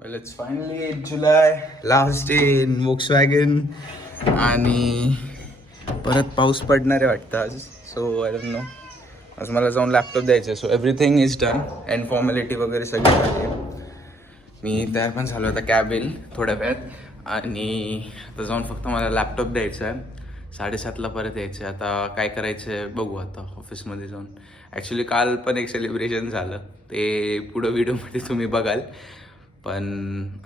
Well, it's finally July, last day in Volkswagen आणि परत पाऊस पडणार आहे वाटतं आज. So I don't know. आज मला जाऊन लॅपटॉप द्यायचं आहे. So everything is done and formality वगैरे सगळी झाली आहे. मी तयार पण झालो आता कॅब येईल थोड्या वेळात आणि आता जाऊन फक्त मला लॅपटॉप द्यायचा आहे. 7:30ला परत यायचं आहे. आता काय करायचं आहे बघू आता ऑफिसमध्ये जाऊन. ॲक्च्युली काल पण एक सेलिब्रेशन झालं, ते पुढं व्हिडिओमध्ये तुम्ही बघाल. पण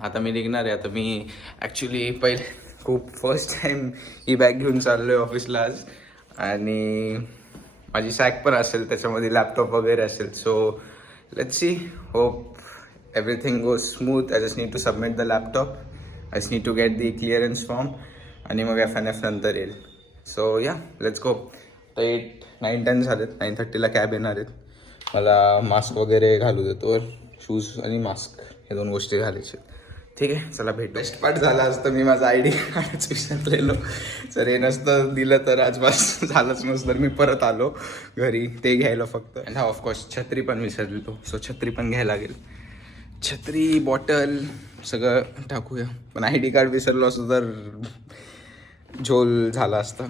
आता मी निघणार आहे. आता मी ॲक्च्युली पहिले खूप फर्स्ट टाईम ही बॅग घेऊन चाललो आहे ऑफिसला आज आणि माझी सॅक पण असेल, त्याच्यामध्ये लॅपटॉप वगैरे असेल. So let's see, hope everything goes smooth. I just need to submit the laptop. I just need to get the clearance form आणि मग FNF नंतर येईल. सो या लेट्स गो. तर 8-9-10 झालेत. 9:30ला कॅब येणार आहेत. मला मास्क वगैरे घालू देतो, शूज आणि मास्क हे 2 गोष्टी घालायचे. ठीक आहे, चला भेटू. बेस्ट पार्ट झाला असतं मी माझा ID कार्डच विसरलेलो. जर हे नसतं दिलं तर आज बस झालंच नसतं. तर मी परत आलो घरी ते घ्यायला फक्त. आणि हा ऑफकोर्स छत्री पण विसरलो. सो छत्री पण घ्यायला लागेल. छत्री, बॉटल सगळं टाकूया. पण ID कार्ड विसरलो असतो तर झोल झाला असता.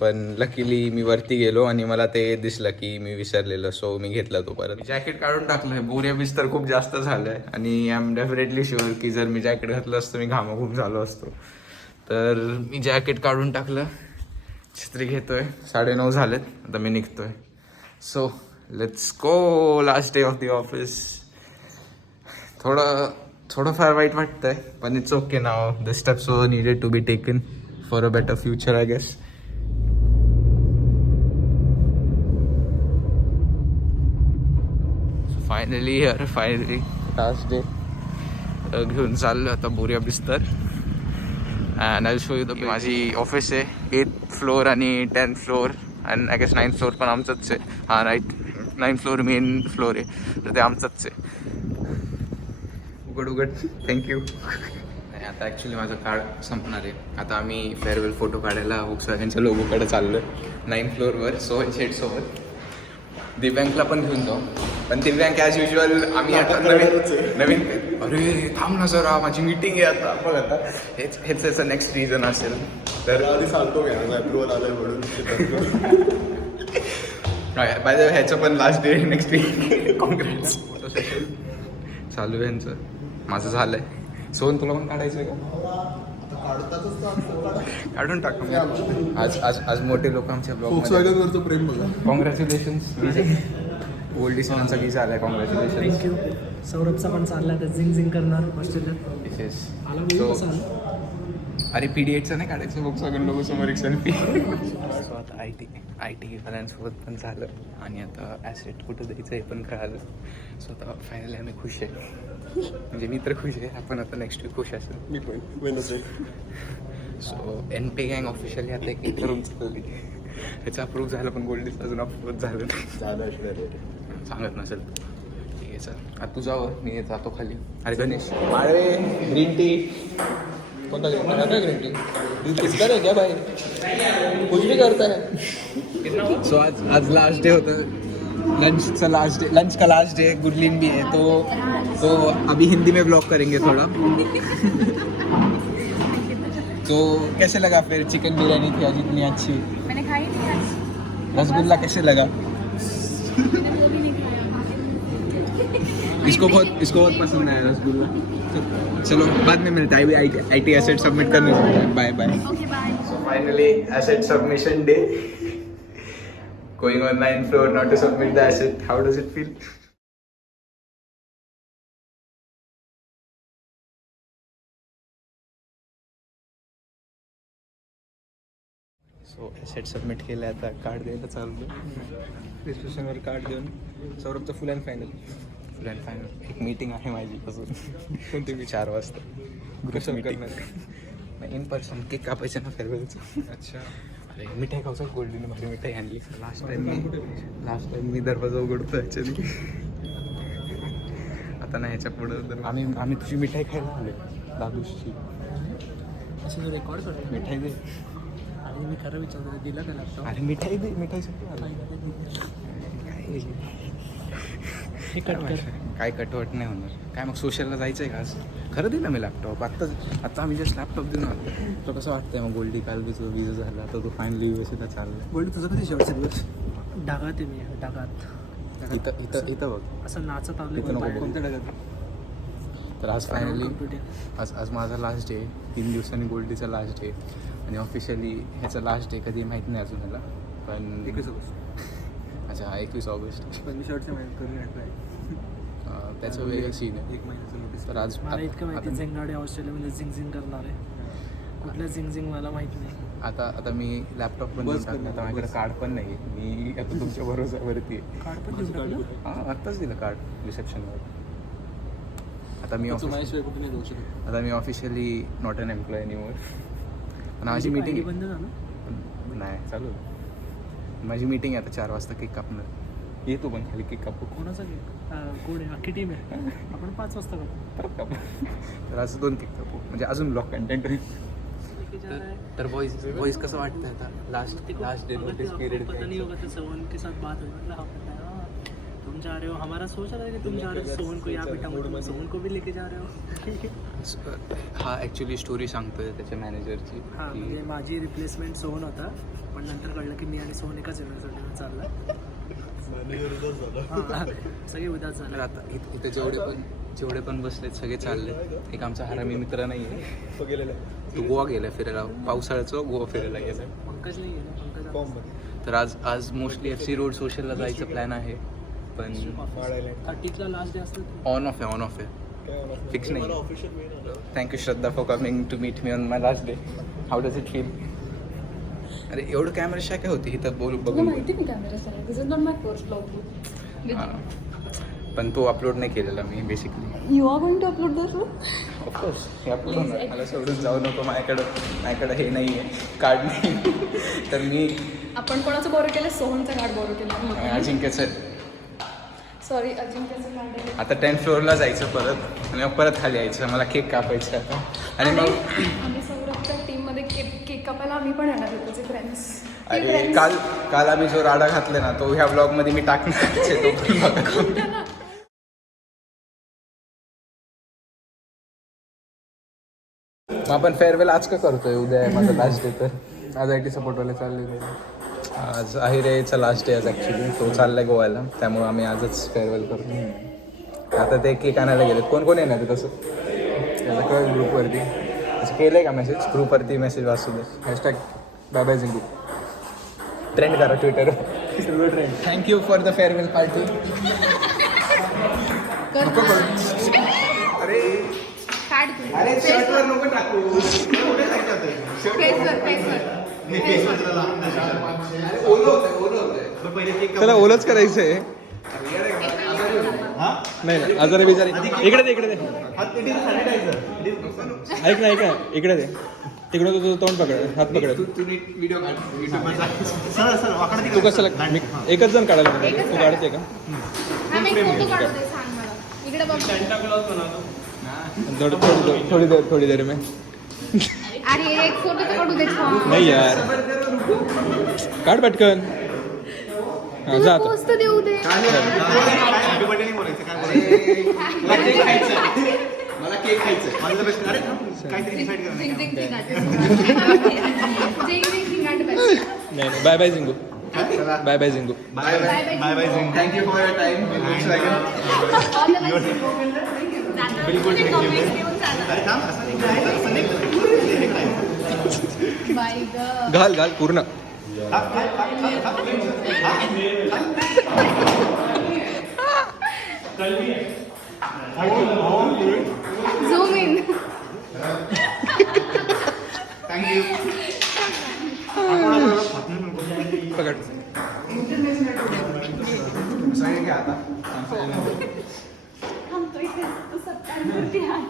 पण लकीली मी वरती गेलो आणि मला ते दिसलं की मी विसरलेलं. सो मी घेतला तो परत. जॅकेट काढून टाकलं आहे. बोरिया बिस्तर खूप जास्त झालं आहे आणि आय एम डेफिनेटली शुअर की जर मी जॅकेट घातलं असतं मी घामाघूम झालो असतो. तर मी जॅकेट काढून टाकलं, छत्री घेतोय. 9:30 झालेत. आता मी निघतोय. So let's go. Last day of the office. थोडंफार वाईट वाटतंय पण it's okay now. The steps were needed to be taken for a better future I guess. Finally last day. घेऊन चाललो आता बोरिया बिस्तर and I show you the. माझी ऑफिस आहे 8th फ्लोअर आणि 10th floor and I guess 9th floor पण आमचंच आहे. हां right, 9th floor main floor आहे तर ते आमचंच आहे. उघड थँक्यू. आता ॲक्च्युली माझं कार्ड संपणार आहे. आता आम्ही फेअरवेल फोटो काढायला Volkswagenच्या लोगोकडे चाललो आहे 9th फ्लोअरवर सोहन शेठसोबत. दिव्यांकला पण घेऊन जाऊ. पण दिव्यांक ॲज युजल आम्ही आता नवीन अरे थांब ना जरा, माझी मीटिंग आहे आता. बघ आता हेच याचं नेक्स्ट रिझन असेल तर आधी सांगतो अप्रुव्हल आलंय म्हणून. बाय द ह्याचं पण last day next week. Congrats. Photo session चालू आहे यांचं. माझं झालंय. सोहन तुला पण काढायचं आहे का? काढून टाका. आज मोठे लोक आमच्या Volkswagenवरचं प्रेम बघा. कॉंग्रॅच्युलेशन्स. गोल्डी सणांचा विजा आलाय. कॉंग्रॅच्युलेशन. थँक्यू. सौरभचा पण चाललाय तर झिंग करणार ऑस्ट्रेलियात. येस. आला व्हिडिओ कसा आला? अरे PD8चा नाही काढायचं Volkswagen लोगो समोर एक सेल्फी. सो आता आय टी वाल्यांसोबत पण झालं आणि आता ॲसेट कुठं द्यायचं हे पण कळालं. सो आता फायनली आम्ही खुश आहे. म्हणजे मी तर खुश आहे. आपण आता नेक्स्ट वीक खुश असेल. मी पण वेनसडे. सो NP गँग ऑफिशियली आता एक इंटरव्ह्यू चालली. ह्याचं अप्रूव्ह झालं पण गोल्डीचं अजून अप्रूव्ह झालं नाही. सांगत नसेल. ठीक आहे सर. आता तू जावं, मी जातो खाली. अरे गणेश माळवे ग्रीन टी. कोणता ग्रीन टी? किसका रे क्या भाई, कुछ भी करता है. सो आज लास्ट डे होतं. लंच का लास्ट डे. गुडलिन भी है तो अभी हिंदी में ब्लॉग करेंगे थोड़ा. तो कैसे लगा फिर? चिकन बिरयानी थी आज इतनी अच्छी. मैंने खाई नहीं आज. रसगुल्ला कैसे लगा? मैंने वो भी नहीं खाया. इसको बहुत पसंद है रसगुल्ला. चलो बाद में मिलता है. IT एसेट सबमिट करने से bye bye. Okay bye. So finally asset submission day. Going on 9th floor not to submit the asset. How does it feel? So asset submit केलं. आता कार्ड द्यायला चाललो. रिस्ट्रिक्शनवर कार्ड देऊन सौरभचं फुल अँड फायनल. एक मीटिंग आहे माझी अजून. कोणती मी 4 वाजता ग्रुप मीटिंग नाही, इन पर्सन. केक कापायचं ना फेअरवेलचं. अच्छा. अरे मिठाई खाऊचा. गोल्डीने माझी मिठाई आणली. लास्ट टाइम मी दरवाजा उघडतो ॲक्च्युली. आता नाही ह्याच्या पुढं तर आम्ही तुझी मिठाई खायला आलो. दादूशी असं रेकॉर्ड करतो. मिठाई दे. आणि मी खरं विचारतो दिला का लॅपटॉप? अरे मिठाई दे. मिठाईसाठी आलो. काय हे कट कर. काय कटवट नाही होणार. काय मग सोशलला जायचं आहे का आज? खरं दिलं मी लॅपटॉप आत्ता आम्ही जस्ट लॅपटॉप देऊन आलो. तुला कसं वाटतंय मग गोल्डी काल तुझं विजा झाला आता तू फायनली व्यवस्थित चाललं. बोल तुझं कधी शेवटचं दिवस? डागात आहे मी डागात. इथं इथं इथं बघ असं नाचत इथं नको आलो. बघू. कोणत्या डागात? तर आज फायनली आज माझा लास्ट डे. 3 दिवसांनी गोल्डीचा लास्ट डे आणि ऑफिशियली ह्याचा लास्ट डे कधी माहीत नाही अजून ह्याला. पण 21 ऑगस्ट. अच्छा 21 ऑगस्ट. पण मी शर्टचं माहिती करून घेतलं त्याचं वेगळं सीन आहे. 1 महिन्याचं नोटीस. तर आज मला इतकं माहिती आता- झिंगाडे ऑस्ट्रेलियामध्ये झिंग करणार आहे. कुठल्या झिंग मला माहित नाही. आता मी लॅपटॉप पण देऊन टाकला. आता माझ्याकडे कार्ड पण नाही आहे. मी आता तुमच्या भरोसावरती आहे. कार्ड पण देऊन टाकलं. हां आत्ताच दिलं कार्ड रिसेप्शनवर. आता मी माझ्याशिवाय कुठे नाही जाऊ शकत. आता मी officially not an employee anymore. पण माझी मीटिंग बंद झालं. नाही चालू माझी मीटिंग आहे आता 4 वाजता केक कापणार. ये तू पण खाली केक कापू. कोणाचा कोण आहे? अख्खी टीम आहे. आपण 5 वाजता कापू. परत कापू. तर असं 2 केक कापू म्हणजे अजून ब्लॉग कंटेंट होईल. तर वॉइस कसं वाटतं आता लास्ट डे नोटीस पिरियड पता नहीं होगा तो सोहन के साथ बात होगी. हाँ पता है. हाँ तुम जा रहे हो. हमारा सोच रहा है कि तुम जा रहे हो सोहन को यहाँ पे टंग सोहन को भी लेके जा रहे हो. हा ॲक्च्युली स्टोरी सांगतोय त्याच्या मॅनेजरची. हां म्हणजे माझी रिप्लेसमेंट सोहन होता पण नंतर कळलं की मी आणि सोहन एकाच इव्हेंटसाठी चालला. सगळे उदास तर झाले. आता इथे जेवढे पण बसलेत सगळे चालले. एक आमचा हरामी मित्र नाही आहे. तो गेलेला तो गोवा गेला फिरायला. पावसाळ्याचं गोवा फिरायला गेला. पंकज नाही आहे ना. पंकज तर आज मोस्टली FC रोड सोशलला जायचं प्लॅन आहे. पण 30ला लास्ट डे असतं. ऑन ऑफ आहे फिक्स नाही. ऑफिशियल मेल आलं. Thank you Shraddha for coming to meet me on my last day. How does it feel? अरे एवढं कॅमेरा काय होती इथं बोलू तुला बघून. माहिती मी camera sir this is not my first blog. हां पण तो अपलोड नाही केलेला मी basically. You are going to upload this. Of course हे अपलोड होणार. मला सोडून जाऊ नको. माझ्याकडं हे नाही आहे कार्ड नाही. तर मी आपण कोणाचं बोरो केलं? सोहनचं कार्ड बोरो केलं. अजिंक्यचं सॉरी अजिंक्यचं कार्ड आहे. आता 10th फ्लोअरला जायचं परत आणि मग परत खाली यायचं. मला केक कापायचं आता. आणि मग आम्ही सौरभच्या टीममध्ये केक कापायला आम्ही पण येणार होतो तुझे फ्रेंड्स. अरे काल आम्ही जो राडा घातला ना तो ह्या ब्लॉगमध्ये मी टाकणार आहे. तो पण बघा. मग आपण फेअरवेल आज का करतोय? उद्या आहे माझा लास्ट डे. तर आज IT सपोर्टवाले चालले. आज अहिरेचा लास्ट डे आज ॲक्च्युली. तो चाललाय गोव्याला त्यामुळं आम्ही आजच फेअरवेल करतो. आता ते केक आणायला गेले. कोण येणार आहे तसं? त्याला कळेल ग्रुपवरती. असं केलं आहे का मेसेज? ग्रुपवरती मेसेज वाचू दे. हॅशटॅग बाय बाय झिंगू ट्रेंड करा Twitter. Trend. Thank you for the farewell party. अरे काढ तू. अरे शर्टवर नको टाकू. त्याला ओलच करायचं आहे. नाही आजार बिजार इकडे दे ऐक ना इकडे दे. तिकडे तुझं तोंड पकड हात पकड. व्हिडिओ तू कसं एकच जण काढायला पाहिजे. तू काढते का? हा मी फोटो काढू दे सांग मला. इकडे बघ. थोडी देर में. अरे एक फोटो तर काढू दे. नाही यार काढ पटकन. हा जा आता. पोस्ट देऊ दे. मला केक खायचं. झिंग झिंग झिंगाट बस. नाही बाय बाय झिंगू. बाय बाय झिंगू. Bye bye. Thank you for your time. बिलकुल बाय ग. घाल पूर्ण. Zoom in. थँक्यू. पकड. सगळे घ्या आता. थांबतो इथे. तू सत्कारवरती हात.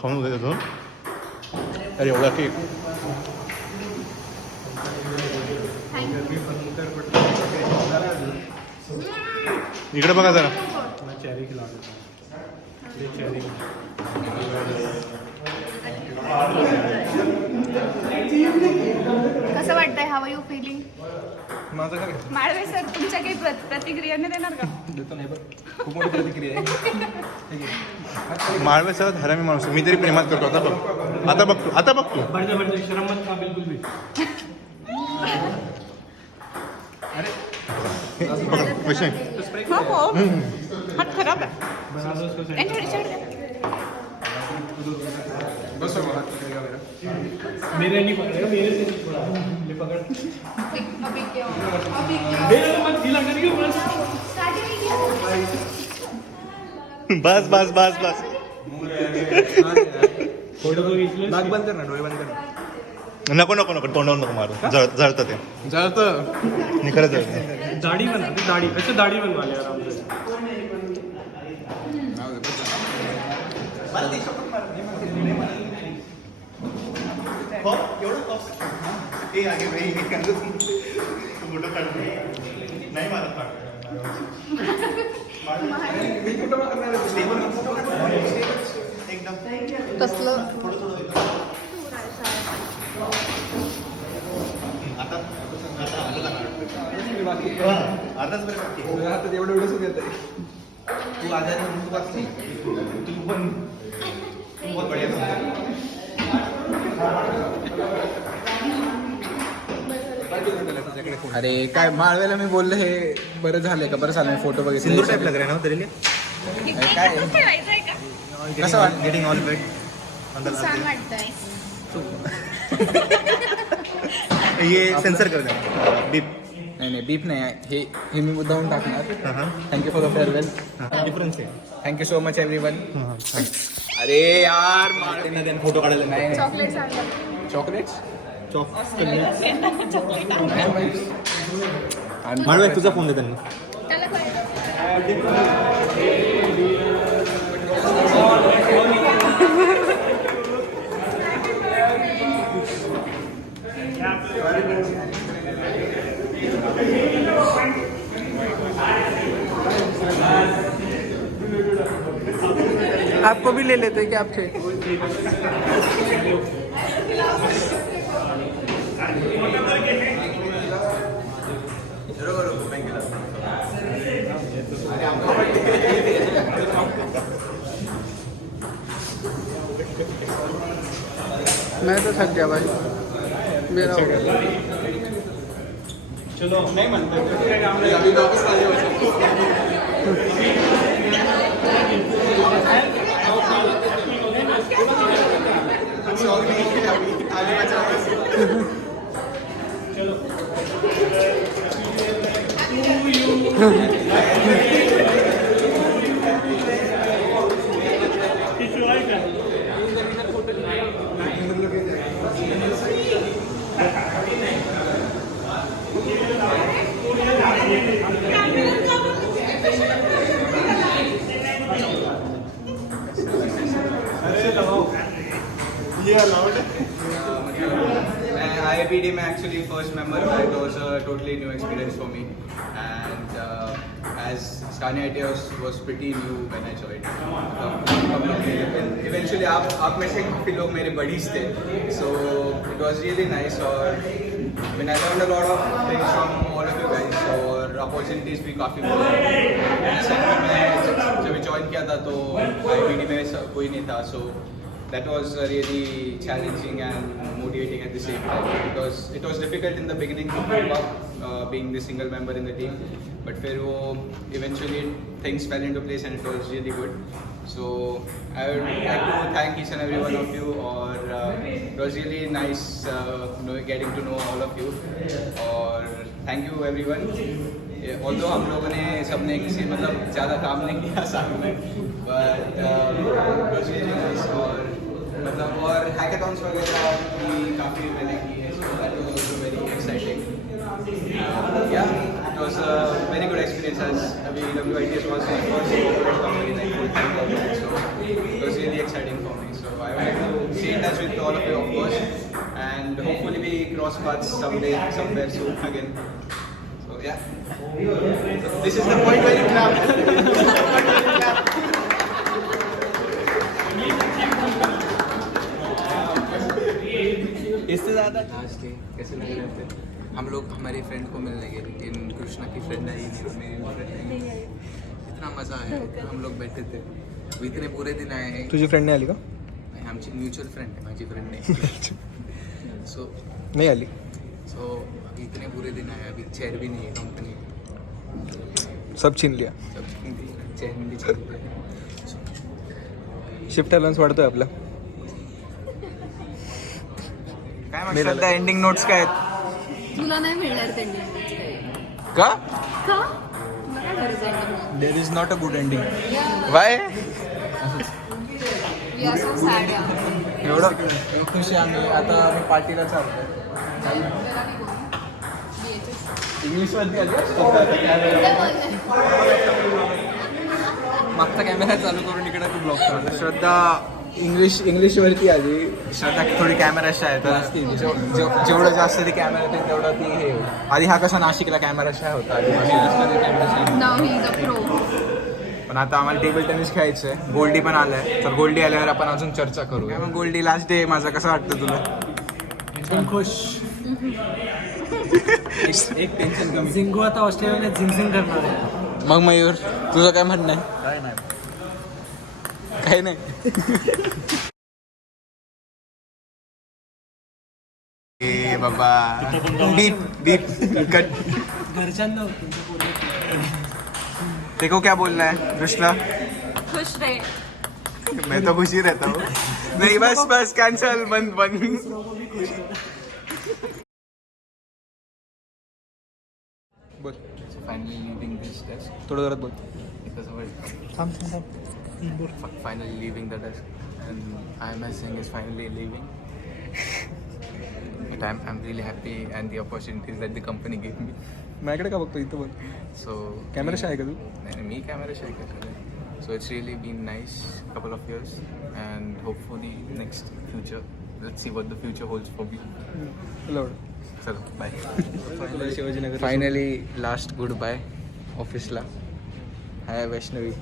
खाऊन घेतो. अरे एवढा केक. इकडे बघा जरा. कसं वाटतंय? How are you feeling? माझं काय माळवे सर तुमच्या काही प्रतिक्रिया नाही देणार का? देतो नाही बघ खूप मोठी प्रतिक्रिया आहे. माळवे सर हरामी माणूस आहे. मी तरी प्रेमात करतो. आता बघतो. विषय हात खराब आहे. बस हो, हात पकडेगा मेरा. मेरे नहीं पकड़ेगा, मेरे से नहीं पकड़ा ले पकड़ अभी क्या मेरे तो मत ढीला करिए बस बस फोटो को खींच लो नाक बंद कर ना, डोळे बंद कर. नको तोंडावर नको मारू. जळतं ते. जळतं. मी खरंच जळतं. दाढ़ी बना दे, दाढ़ी वैसे दाढ़ी बनवा ले आराम से कसलं तुझ्या हातात एवढं सुद्धा येत आहे. तू आजारी म्हणून तू वाचली. तू पण बहुत बढिया समजा. अरे काय माळवेला मी बोललो हे बरं झालंय का? बरं झालं मी फोटो बघितले. सिंदूर टाईप लग रहा है ना तेरे लिए. काय ठेवायचंय का? कसं वाटतं? Getting all wet. छान वाटतंय. ये सेंसर कर दे. बीप. नाही बीप नाही हे मी मुद्दाहून टाकणार. Thank you for the farewell. Difference आहे. Thank you so much everyone. अरे यार फोटो काढायला नाही चॉकलेट सांगा. चॉकलेट्स माळवे तुझा फोन दे त्यांना. त्याला कळलं. आपको भी ले लेते क्या आपसे? मैं तो थक गया भाई, मेरा हो गया. चलो नहीं मानते अभी वापस आ जाओ. IIPD में actually first member it was a totally new experience for me, and as Scania ITS was pretty new when I joined. Eventually आप में से काफी लोग मेरे buddies थे, so it was really nice. और I mean I learned a lot of things from all of you guys, और opportunities भी काफी मिले. मैं जब join किया था तो IIPD में कोई नहीं था, so that was really challenging and motivating at the same time, because it was difficult in the beginning to keep up being the single member in the team, but फिर वो eventually things fell into place and it was really good. So I would like to thank each and every one of you, और it was really nice getting to know all of you, और thank you everyone. Although हम लोगों ने सबने किसी मतलब ज़्यादा काम नहीं किया साथ में, but it was really nice. और मतलब और हैकेथॉन्स वगैरह भी काफ़ी मैंने की है, so that was also very exciting. Yeah, it was a very good experience, as WITS was my first corporate company like full-time corporate, so it was really exciting for me. So I would like to stay in touch with all of you, of course, and hopefully we cross paths someday, somewhere soon again. So yeah, so this is the point where you clap. इससे ज़्यादा कैसे लग रहे थे? हम लोग हमारी friend को मिलने गए, लेकिन कृष्णा की फ्रेंड आई नहीं, मेरी फ्रेंड नहीं आई। इतना मज़ा आया, इतना हम लोग बैठे थे, वो इतने पूरे दिन आए हैं। तुझी फ्रेंड नाही आली का? आमची म्युच्युअल फ्रेंड आहे, माझी फ्रेंड नाही. सो नाही आली. इतने पूरे दिन आए, अभी चेयर भी नहीं है कंपनी, सब छीन लिया. सब चेयर भी छीन लिया. शिफ्ट अलाउन्स वाढतोय आपला. काय मग सध्या एंडिंग नोट्स काय आहेत? तुला नाही मिळणार त्यांनी का? का तुला काय गरज आहे there is not a good ending. Bye. You are so sad एवढं खुश आहे आम्ही. आता आम्ही पार्टीला चालतोय. इंग्लिशमध्ये मागचा कॅमेरा चालू करून इकडे तू ब्लॉक कर. श्रद्धा इंग्लिशवरती आली. श्रद्धा थोडी कॅमेरा शाय आहे, तर जेवढं जास्त ती कॅमेरा येते तेवढं ती हे. आधी हा कसा नाशिकला कॅमेरा शाय होता, नाव ही इज अ प्रो. पण आता आम्हाला टेबल टेनिस खेळायचं आहे. गोल्डी पण आलाय, तर गोल्डी आल्यावर आपण अजून चर्चा करू. मग गोल्डी लास्ट डे माझा, कसं वाटतं तुला? एकदम खुश. एक टेन्शन कमी. झिंगू आता ऑस्ट्रेलियाने झिंगझिंग करणार आहे. मग मयूर, तुझं काय म्हणणं आहे? काय नाही. काही नाही. ए बाबा, डीप डीप कट. घरच्यांना तुमच्या पोरं देखो क्या बोलना है कृष्णा? खुश रे. मैं तो खुश ही रहता हूँ. नहीं बस बस कैंसल, बंद बंद. बोल. फायनली लिव्हिंग दिस डेस्क. थोडं जोरात बोल. Finally leaving the desk, and IMS Singh is finally leaving. But I'm really happy and the opportunities that the company gave me. माझ्याकडे का बघतो? इथं बोल. So कॅमेरा शाय आहे का तू? नाही, मी कॅमेरा शेअर करतो. So it's really been nice couple of years, and hopefully next future, let's see what the future holds for me. तुला आवड. चलो बाय. तुला Shivajinagar. Finally last goodbye ऑफिसला. Hi Vaishnavi.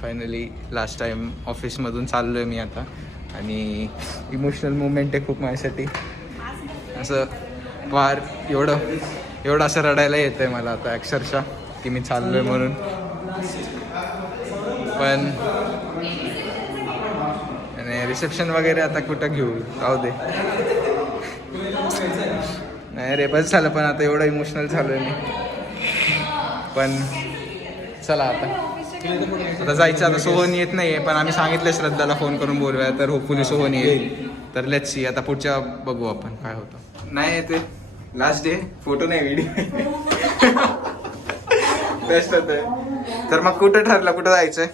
Finally last time ऑफिसमधून चाललो आहे मी आता, आणि इमोशनल मुवमेंट आहे खूप माझ्यासाठी. असं फार एवढं असं रडायला येतं आहे मला आता अक्षरशः, की मी चाललो आहे म्हणून. पण आणि रिसेप्शन वगैरे आता कुठं घेऊ, राहू दे. नाही रे, बस झालं. पण आता एवढं इमोशनल झालो आहे मी. पण चला आता जायचं. आता सोहन येत नाही आहे, पण आम्ही सांगितलं श्रद्धाला फोन करून बोलूया, तर होपफुली सोहन येईल. तर लेट्स सी, आता पुढच्या बघू आपण काय होतं. नाही येते लास्ट डे, फोटो नाही व्हिडिओ बेस्ट होत. तर मग कुठं ठरलं, कुठं जायचंय?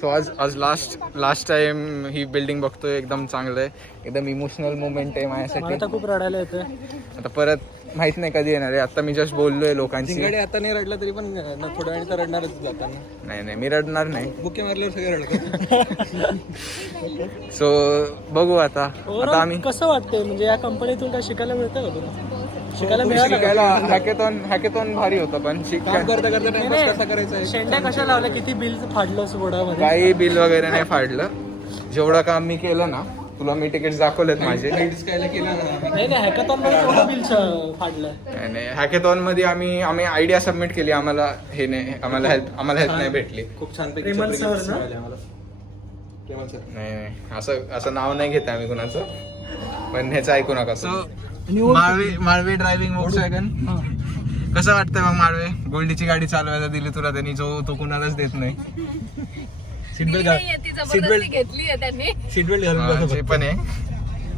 सो आज लास्ट टाइम ही बिल्डिंग बघतोय. एकदम चांगलं आहे, एकदम इमोशनल मुवमेंट आहे मला माझ्यासाठी. तर खूप रडायला येतंय. आता परत माहित नाही कधी येणार आहे. आता मी जस्ट बोललोय लोकांशी. सिंगाडे आता नाही रडला तरी पण थोड्या वेळाने तर रडणारच जाताना. नाही मी रडणार नाही. बुके मारल्यावर सगळे रडतात. सो बघू आता. आता आम्ही कसं वाटतंय, म्हणजे या कंपनीतून काय शिकायला मिळतं का तुला? शिकायला मिळालं का? शिकायला हॅकेथॉन भारी होतं, पण काम करता करता टाइमपास कसा करायचा आहे. शेंड्या कशा लावल्या, किती बिल फाडलं सोडामध्ये? काही बिल वगैरे नाही फाडलं. जेवढं काम मी केलं ना, तुला मी तिकीट दाखवलेत माझे. काय केलं ना. नाही हॅकेथॉन मध्ये केवढं बिल फाडलं? नाही हॅकेथॉन मध्ये आम्ही आयडिया सबमिट केली. आम्हाला हेल्प नाही भेटली. खूप छान प्रेमल सर ना? नाही असं नाव नाही घेत आम्ही कुणाचं, पण ह्याचं ऐकू नका. So Malve driving Volkswagen. कसं वाटतंय मग माळवे? गोल्डीची गाडी चालवायला दिली तुला त्यांनी, जो तो कुणालाच देत नाही. सीट बेल्ट घेतली आहे त्यांनी. सीट बेल्ट घालून हा, बसा जे पण आहे.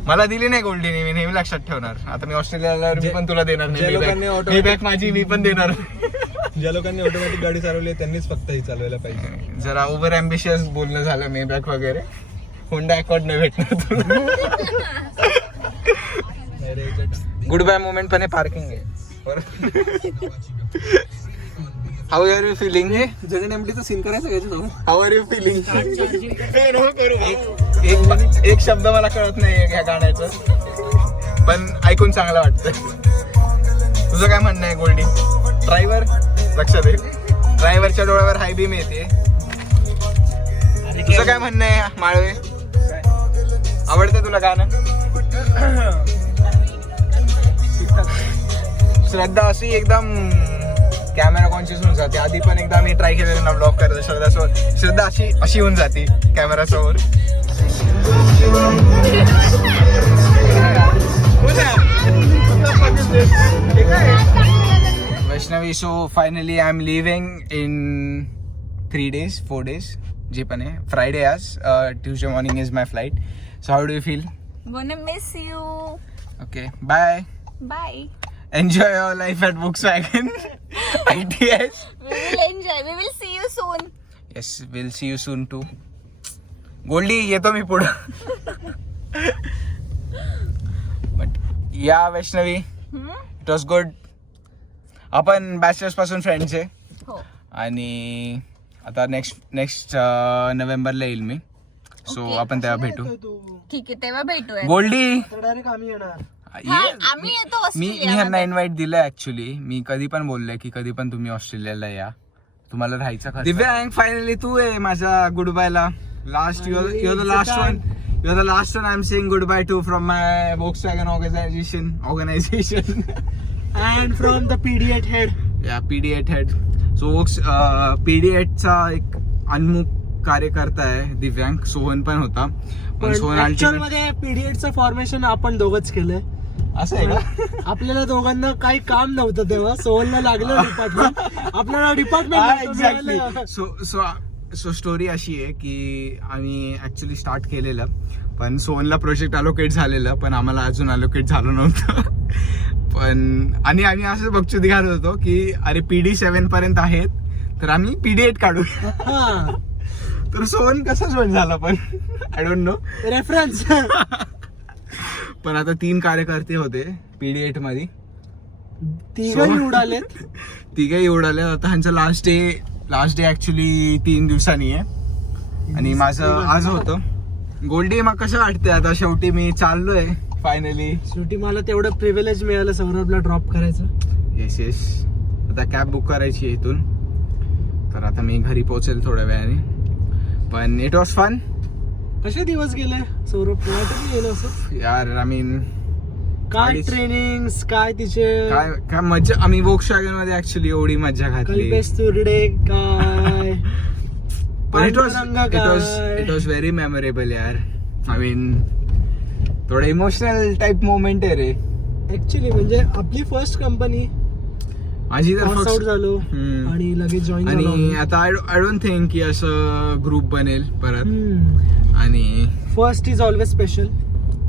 मला दिली नाही गोल्डीने, मी नेहमी लक्षात ठेवणार. आता मी ऑस्ट्रेलियाला मी पण तुला देणार ज्या लोकांनी नाही. मी बॅग माझी मी पण देणार. ज्या लोकांनी ऑटोमॅटिक गाडी चालवली आहे त्यांनीच फक्त ही चालवायला पाहिजे. जरा ओव्हर अँबिशियस बोलणं झालं. मे बॅग वगैरे होंडा अकॉर्ड नाही भेटणार तुला. गुड बाय मोमेंट पण पार्किंग आहे. How are you feeling? Jagan एमटीचा सीन करायचं घ्यायचं जाऊ. How are you feeling? एक शब्द मला कळत नाही ह्या गाण्याचं, पण ऐकून चांगलं वाटतं. तुझं काय म्हणणं आहे गोल्डी? ड्रायव्हर लक्ष दे, ड्रायव्हरच्या डोळ्यावर हाय बीम येते. तुझं काय म्हणणं आहे माळवे? आवडतं तुला गाणं? श्रद्धा अशी एकदम कॅमेरा कॉन्शियस होऊन जाते. आधी पण एकदा मी ट्राय केलेलं ना ब्लॉग करत श्रद्धा अशी होऊन जाते कॅमेरा समोर. Vaishnavi, so finally I am leaving in 3 days 4 days जे पण आहे. फ्रायडे आज, Tuesday morning is my flight. So how do you feel? Gonna miss you. Okay, bye. Bye. Enjoy your life at Volkswagen ITS. We will enjoy. We will see you soon. Yes, we'll see you soon too. Goldy येतो मी पुढं. But या Vaishnavi, it was good. आपण bachelors पासून friends आहे हो. आणि आता नेक्स्ट नोव्हेंबरला येईल मी. So Okay. आपण तेव्हा भेटू. ठीक आहे, तेव्हा भेटूया. गोल्डी, डायरेक्ट आम्ही येणार. हा, आम्ही येतो मी ह्यांना ऑस्ट्रेलियामध्ये. इन्व्हाइट दिलं ऍक्च्युली. मी कधी पण बोललोय की कधी पण तुम्ही ऑस्ट्रेलियाला या, तुम्हाला राहायचं खरं. दिव्यांग, फायनली तू आहे माझा गुड बायला. Last your the last one. You're the last one I'm saying goodbye to from my Volkswagen organization. And from the PD8 head. Yeah, PD8 head. So PD8 चा एक अनमुख कार्यकर्ता आहे दिव्यांग. सोहन पण होता. पण सोहन ऍक्च्युअल ultimate- मध्ये पीडीएटचं फॉर्मेशन आपण दोघंच केलंय. असं आहे का? आपल्याला दोघांना काही काम नव्हतं तेव्हा. सोहनला लागलं डिपार्टमेंट. आपल्याला एक्झॅक्टली. डिपार्टमेंट. सो स्टोरी अशी आहे की आम्ही ऍक्च्युली स्टार्ट केलेलं, पण सोहनला प्रोजेक्ट अलोकेट झालेलं, पण आम्हाला अजून अलोकेट झालं नव्हतं. पण आणि आम्ही असं बक्षुदी घालत होतो की अरे PD7 पर्यंत आहेत तर आम्ही PD8 काढू. तर सोहन कसा जॉईन झाला पण आय डोंट नो. रेफरन्स. पण आता 3 कार्यकर्ते होते PD8 मध्ये. तिघही उडालेत. तिघही उडाले. आता ह्यांचं लास्ट डे ऍक्च्युली 3 दिवसांनी आहे आणि माझं आज होतं. गोल्डी, मग कसं वाटतंय आता शेवटी मी चाललोय फायनली. शेवटी मला तेवढं प्रिव्हिलेज मिळालं सौरभला ड्रॉप करायचं. येस आता कॅब बुक करायची आहे इथून. तर आता मी घरी पोहोचेल थोड्या वेळाने. पण इट वॉज फन. कसे दिवस गेले सौरभ? गेलं असं यार, आय मीन काय ट्रेनिंग, काय तिचे काय मज्जा. आम्ही Volkswagen मध्ये ऍक्च्युली एवढी मज्जा घातली. कल्पेश तुर्डे काय. पण इट काय. वॉज व्हेरी मेमोरेबल यार. आय मीन थोडं इमोशनल टाइप मोमेंट आहे रे. ऍक्च्युली म्हणजे आपली फर्स्ट कंपनी. माझी तर पास आउट झालो हम्म. आणि लगेच जॉईन आणि झालो. आता आय डोंट थिंक की असं ग्रुप बनेल परत. आणि first is always special.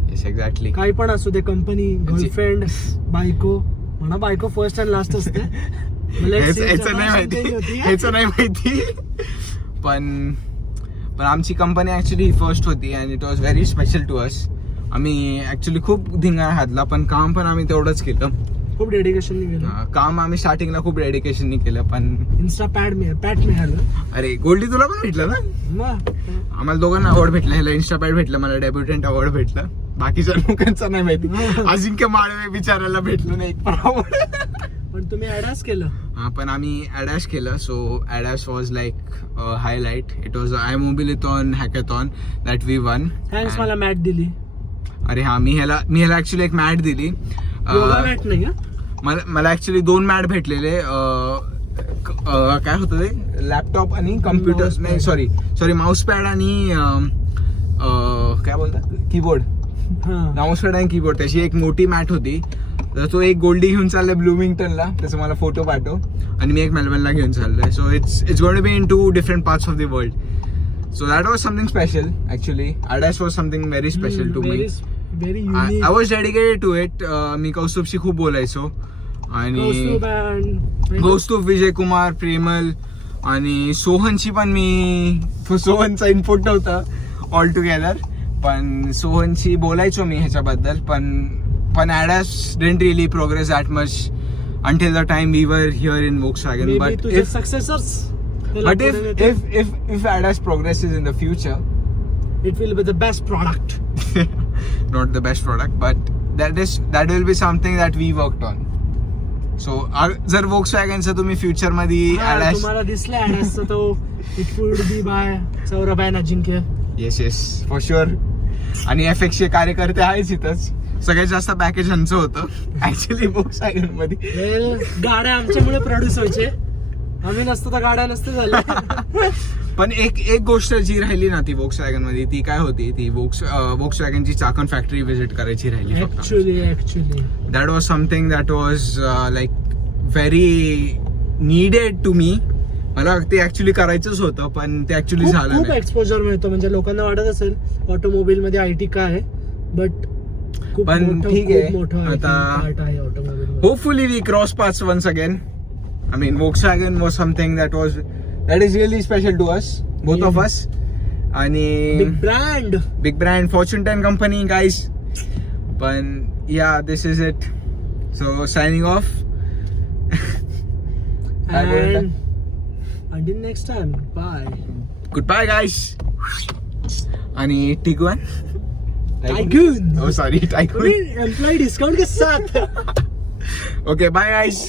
Yes exactly. काही पण असू दे, कंपनी, गर्लफ्रेंड, बायको म्हणा. बायको फर्स्ट अँड लास्ट असते. ह्याचं नाही माहिती. पण आमची कंपनी ऍक्च्युली फर्स्ट होती and it was very special to us. आम्ही ऍक्च्युली खूप धिंगाणा घातला, पण काम पण आम्ही तेवढंच केलं. खूप डेडिकेशन केलं. काम आम्ही स्टार्टिंगला खूप डेडिकेशननी केलं. पण इन्स्टा पॅट मिळालं. अरे गोल्डी, तुला पण भेटलं ना? मग आम्हाला दोघांना अवॉर्ड भेटला. ह्याला इन्स्टा पॅड भेटलं, मला डेब्युटंट अवॉर्ड भेटलं. बाकीच्या लोकांचं नाही माहिती. अजिंक्य माळवे बिचारायला भेटलं नाही पण अवॉर्ड. पण तुम्ही ऍडॅस केलं. हा, पण आम्ही ॲडॅश केलं. सो ॲडॅश was like highlight. It was iMobileton hackathon that we won. Thanks मला मॅट दिली. अरे हा, मी ह्याला ऍक्च्युली एक मॅट दिली. योगा मॅट नाही का? मला ऍक्च्युली 2 मॅट भेटलेले. काय होतं ते, लॅपटॉप आणि कम्प्युटर, नाही सॉरी माउस पॅड आणि काय बोलतात, कीबोर्ड. माउस पॅड आणि कीबोर्ड, त्याची एक मोठी मॅट होती. तर तो एक गोल्डी घेऊन चाललाय ब्लूमिंग्टनला, त्याचा मला फोटो पाठव. आणि मी एक मेलबर्नला घेऊन चाललोय. So it's going to be in 2 different parts of the world. So that was something special actually. Adash was something very special to me. Very unique. I was dedicated to it. मी कौस्तुभशी खूप बोलायचो. आणि कौस्तुभ, विजय कुमार, प्रेमल आणि सोहनची पण सोहनचा input नव्हता all together. पण सोहनशी बोलायचो मी ह्याच्याबद्दल. पण Adash didn't really progress that much until the time we were here in Volkswagen. But if successors. But if Adash progresses in the future, it will be the best product. Not the best product, but that will be something that we worked on. So जर Volkswagen चं तुम्ही future मध्ये Adash तुम्हाला दिसलं Adashचा तो it would be by Saurabh and Ajinkya. Yes for sure. आणि FX चे कार्यकर्ते आहेच इथंच. सगळ्यात जास्त पॅकेज ह्यांचं होतं ऍक्च्युली Volkswagen मध्ये. गाड्या आमच्यामुळे प्रोड्यूस व्हायचे, आम्ही नसतो तर गाड्या नसते झाल्या. पण एक गोष्ट जी राहिली ना ती Volkswagen मध्ये, ती काय होती, ती Volkswagen ची चाकण फॅक्टरी विजिट करायची राहिली फक्त. Actually that was something that was like very needed to me. मला ते ऍक्च्युली करायचंच होतं पण ते ऍक्च्युली झालं खूप नाही. एक्सपोजर मिळतो. म्हणजे लोकांना वाटत असेल ऑटोमोबाईल मध्ये IT काय, बट पण ठीक आहे, मोठं आता- पार्ट आहे automobile. Hopefully we cross paths once again. I mean, Volkswagen was something that is really special to us, both of us. आणि big brand Fortune 10 company, guys. पण yeah, this is it. So signing off. काय बोलता? until next time, bye. Goodbye, guys. आणि Tiguan. Tycoon. Oh, sorry, Tycoon. Employee discount के साथ. Okay, bye, guys.